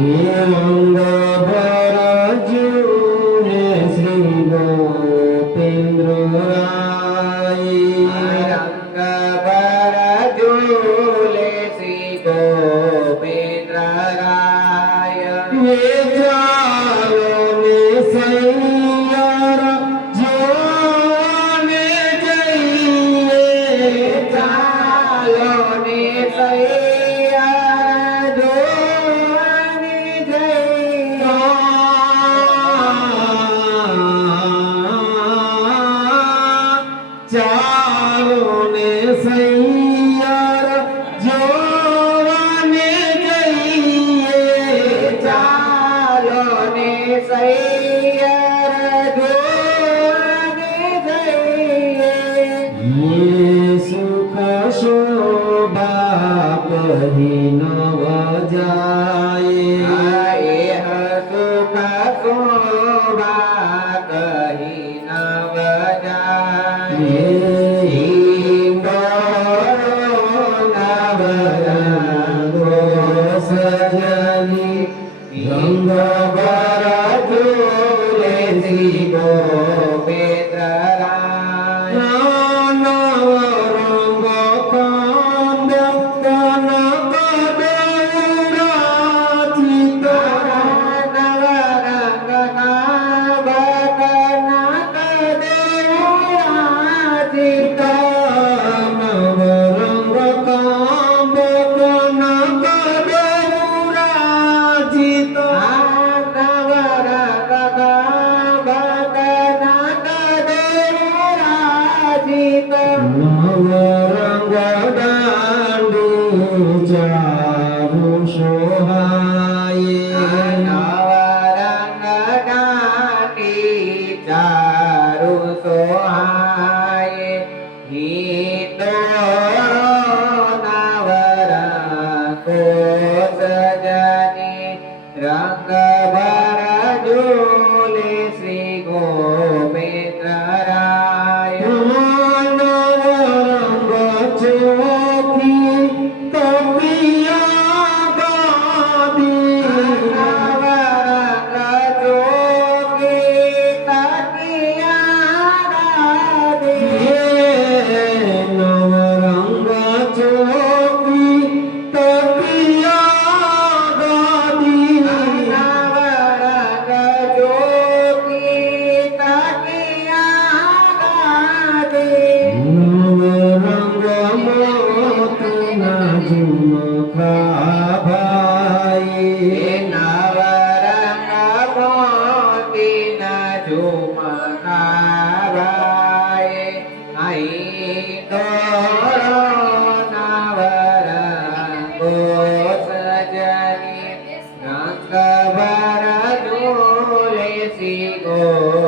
અંગ ભરજુને શ્રી ગોપેન્દ્ર રાય રંગ ભરજુલે શ્રી ગોપેન્દ્ર રાય ચાલો ને સૈયાર જોને જઈએ ચાલો ને સૈયા જોને જઈએ ચાલો ને સૈયાર જોને જઈએ ચાલો ને સૈયા જોને જઈએ ये सुख शोभा कहीं न जाए સુખ શોભા કહી નવ જાય સજની રંગ ભર ઝૂલે શ્રી ગોપેન્દ્ર રાય રંગ કાંદ કનક દેવરાચિત નવરંગ કાંદ કનક દેવરાચિત નવરંગ દાંડી ચારુ સોહાય ચારુ સોહાય ગીતો નવરંગો સજની રંગ ભર ઝૂલે શ્રી ગોપેન્દ્ર રાય નવરંગ ચોકી તપિયા ગાદી નવરંગ ચોકી તકિયા નવરંગ ચોકી તપિયા ગાદી નવરંગ ચોકી તકિયા નવરંગ મોતીના ઝુમખા ભાઈ નવરંગ મોતીના ઝુમખાવાય અહીં દોરો નવરંગો સજની રંગ ભર ઝૂલે શ્રી ગોપેન્દ્ર